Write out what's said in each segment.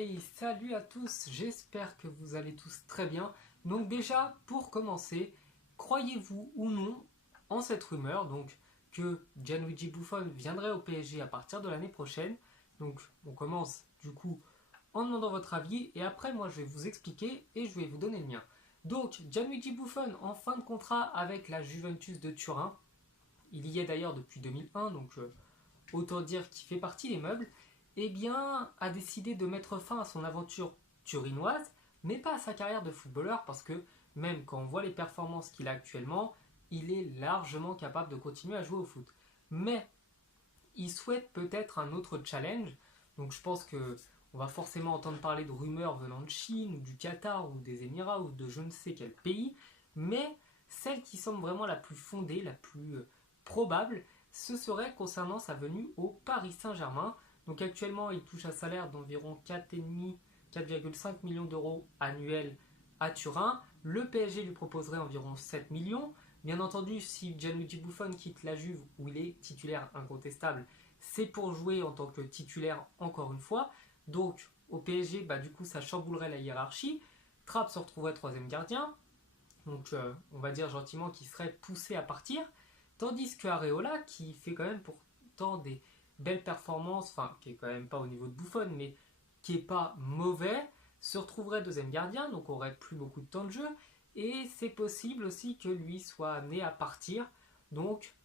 Hey, salut à tous, j'espère que vous allez tous très bien. Donc déjà, pour commencer, croyez-vous ou non en cette rumeur donc que Gianluigi Buffon viendrait au PSG à partir de l'année prochaine. Donc on commence du coup en demandant votre avis et après moi je vais vous expliquer et je vais vous donner le mien. Donc Gianluigi Buffon en fin de contrat avec la Juventus de Turin. Il y est d'ailleurs depuis 2001 donc autant dire qu'il fait partie des meubles, eh bien, a décidé de mettre fin à son aventure turinoise, mais pas à sa carrière de footballeur, parce que même quand on voit les performances qu'il a actuellement, il est largement capable de continuer à jouer au foot. Mais il souhaite peut-être un autre challenge, donc je pense que on va forcément entendre parler de rumeurs venant de Chine, ou du Qatar, ou des Émirats, ou de je ne sais quel pays, mais celle qui semble vraiment la plus fondée, la plus probable, ce serait concernant sa venue au Paris Saint-Germain. Donc actuellement, il touche un salaire d'environ 4,5 millions d'euros annuels à Turin. Le PSG lui proposerait environ 7 millions. Bien entendu, si Gianluigi Buffon quitte la Juve, où il est titulaire incontestable, c'est pour jouer en tant que titulaire encore une fois. Donc au PSG, du coup, ça chamboulerait la hiérarchie. Trapp se retrouverait troisième gardien. Donc on va dire gentiment qu'il serait poussé à partir. Tandis que Areola, qui fait quand même pourtant des belles performances, enfin qui est quand même pas au niveau de Buffon, mais qui est pas mauvais, se retrouverait deuxième gardien, donc aurait plus beaucoup de temps de jeu, et c'est possible aussi que lui soit amené à partir, donc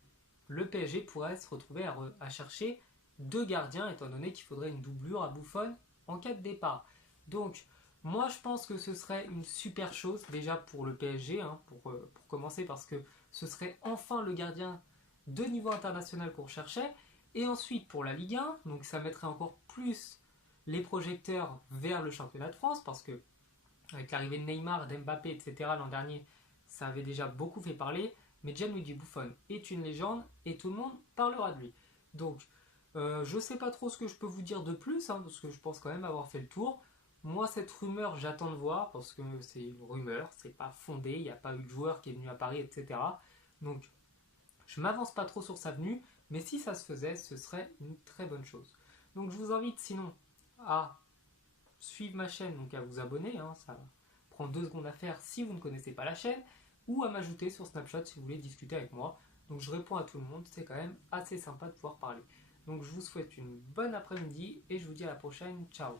le PSG pourrait se retrouver à chercher deux gardiens, étant donné qu'il faudrait une doublure à Buffon en cas de départ. Donc moi je pense que ce serait une super chose déjà pour le PSG, pour commencer, parce que ce serait enfin le gardien de niveau international qu'on recherchait. Et ensuite pour la Ligue 1, donc ça mettrait encore plus les projecteurs vers le championnat de France, parce que avec l'arrivée de Neymar, d'Mbappé, etc. l'an dernier, ça avait déjà beaucoup fait parler. Mais Gianluigi Buffon est une légende et tout le monde parlera de lui. Donc je ne sais pas trop ce que je peux vous dire de plus, parce que je pense quand même avoir fait le tour. Moi, cette rumeur, j'attends de voir, parce que c'est une rumeur, c'est pas fondé, il n'y a pas eu de joueur qui est venu à Paris, etc. Donc, je m'avance pas trop sur sa venue, mais si ça se faisait, ce serait une très bonne chose. Donc, je vous invite sinon à suivre ma chaîne, donc à vous abonner, ça prend 2 secondes à faire si vous ne connaissez pas la chaîne, ou à m'ajouter sur Snapchat si vous voulez discuter avec moi. Donc, je réponds à tout le monde, c'est quand même assez sympa de pouvoir parler. Donc, je vous souhaite une bonne après-midi et je vous dis à la prochaine, ciao.